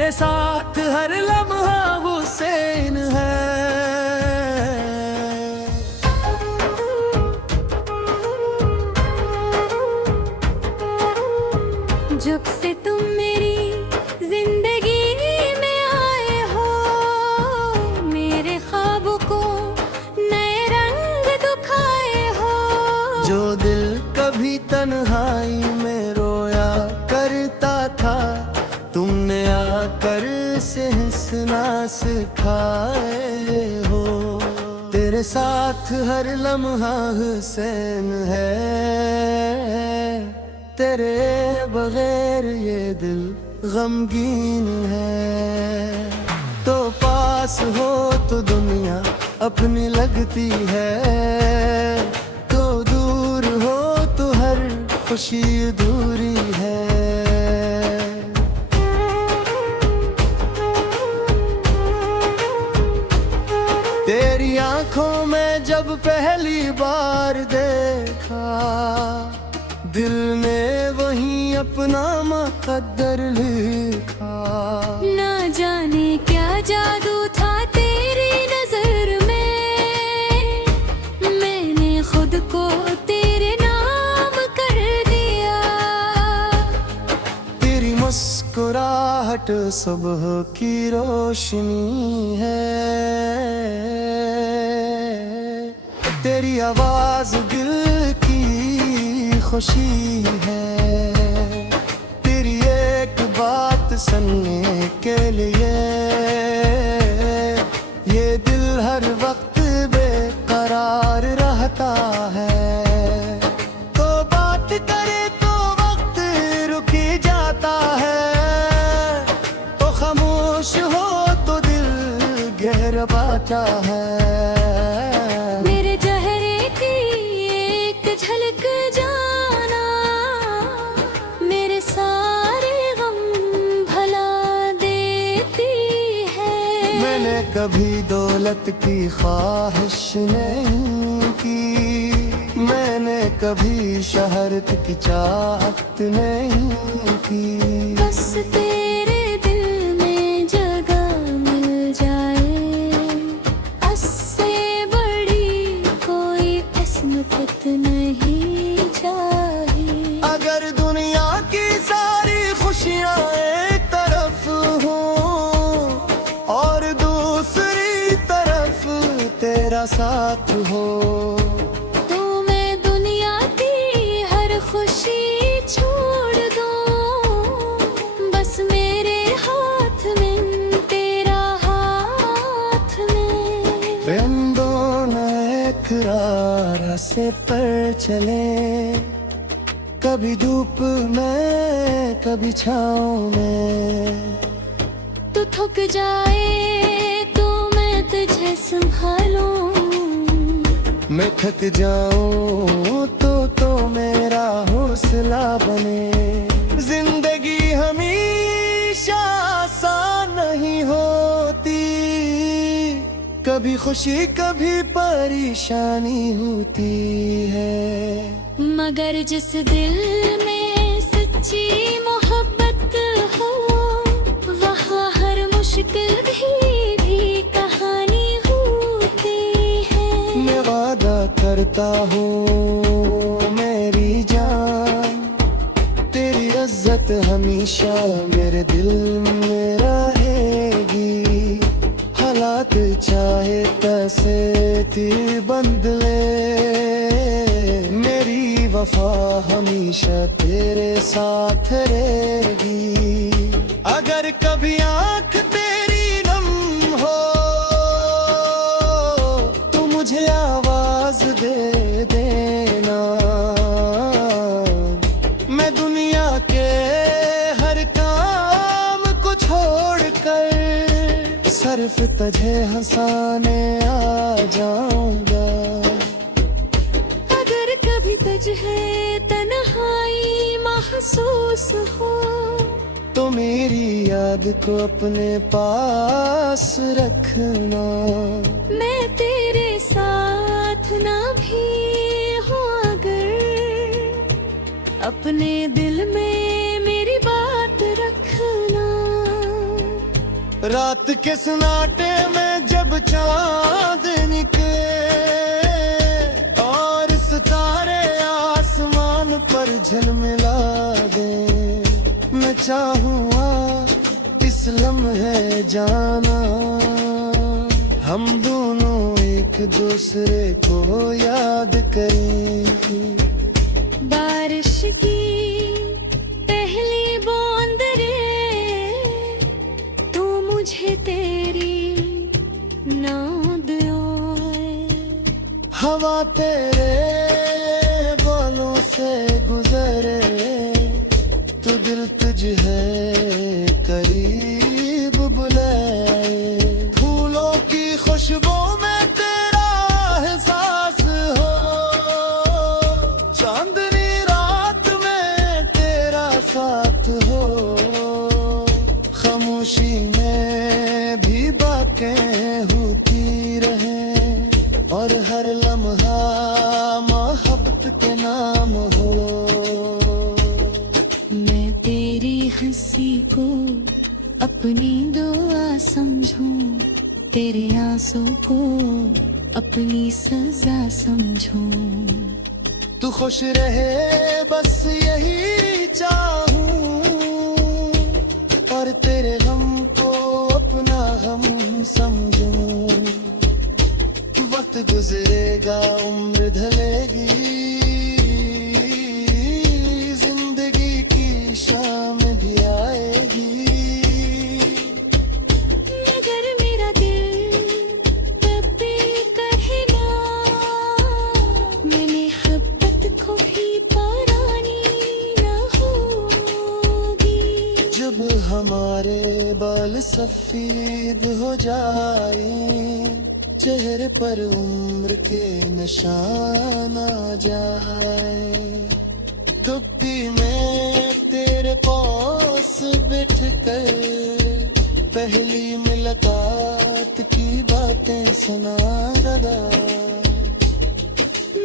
तेरे साथ हर लम्हा हुसैन है। जब से तुम मेरी जिंदगी में आए हो, मेरे ख्वाबों को नए रंग दिखाए हो। जो दिल कभी तन्हाई में रोया करता था, तुमने आकर से हंसना सिखाए हो। तेरे साथ हर लम्हा हुसैन है, तेरे बगैर ये दिल गमगीन है। तो पास हो तो दुनिया अपनी लगती है, तो दूर हो तो हर खुशी अधूरी है। तेरी आंखों में जब पहली बार देखा, दिल ने वहीं अपना मुकद्दर लिखा। ना जाने क्या जादू था तेरी नजर में, मैंने खुद को तेरे नाम कर दिया। तेरी मुस्कुराहट सुबह की रोशनी है, तेरी आवाज दिल की खुशी है। तेरी एक बात सुनने के लिए ये दिल हर वक्त बेकरार रहता है। तो बात करे तो वक्त रुक जाता है, तो खामोश हो तो दिल गहरा पाता है। मेरे चेहरे की एक झलक जाना, मेरे सारे गम भुला देती है। मैंने कभी दौलत की ख्वाहिश नहीं की, मैंने कभी शहरत की चाहत नहीं की। बस तेरे दिल में जगह मिल जाए, उससे बड़ी कोई किस्मत नहीं चाहिए। अगर दुनिया की सारी खुशियाँ एक तरफ हो और दूसरी तरफ तेरा साथ हो, तो मैं दुनिया की हर खुशी छोड़ दूं। बस मेरे हाथ में तेरा हाथ में। हम दोनों एक रास्ते पर चले, कभी धूप में कभी छाँव में। तू थक जाए तो मैं तुझे संभालूं, मैं थक जाऊं तो मेरा हौसला बने। जिंदगी हमेशा आसान नहीं होती, कभी खुशी कभी परेशानी होती है। मगर जिस दिल में सच्ची मोहब्बत हो, वहाँ हर मुश्किल भी कहानी होती है। मैं वादा करता हूँ मेरी जान, तेरी इज्जत हमेशा मेरे दिल में रहेगी। हालात चाहे कैसे तीर बदले, मेरी वफा हमेशा तेरे साथ रहेगी। अगर कभी आँख तेरी नम हो तो मुझे आवाज दे देना। मैं दुनिया के हर काम को छोड़कर सिर्फ तुझे हंसाने आ जाऊंगा। अगर कभी तुझे तन्हाई महसूस हो, तो मेरी याद को अपने पास रखना। मैं तेरे साथ ना भी हूँ, अगर अपने दिल में मेरी बात रखना। रात के सन्नाटे में जब चांद निकले और सितारे आसमान पर झलमिला दे, मैं चाहूँगा इस लम्हे जाना हम दोनों एक दूसरे को याद करें। बारिश की पहली बूंद रे, तू मुझे तेरी नाद आए। हवा तेरे बालों से गुजरे, तू दिल तुझ है करीब बुलाए। फूलों की खुशबू में तेरा एहसास हो, चांदनी रात में तेरा साथ हो। खामोशी में भी बातें होती रहे और हर लम्हा मोहब्बत के नाम हो। मैं तेरी हंसी को अपनी दुआ समझूं, तेरे आंसू को अपनी सजा समझूं। तू खुश रहे बस यही चाहूं और तेरे गम को अपना गम समझूं। वक्त गुजरेगा उम्र ढलेगी, जिंदगी की शाम भी आएगी। मगर मेरा दिल तब भी कहे ना, मैंने मोहब्बत को भी पुरानी ना होगी। जब हमारे बाल सफेद हो जाए, चेहरे पर उम्र के निशान आ जाए, टुप्पी में तेरे पास बैठ कर पहली मुलाकात की बातें सुना दगा।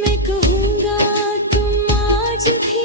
मैं कहूँगा तुम आज भी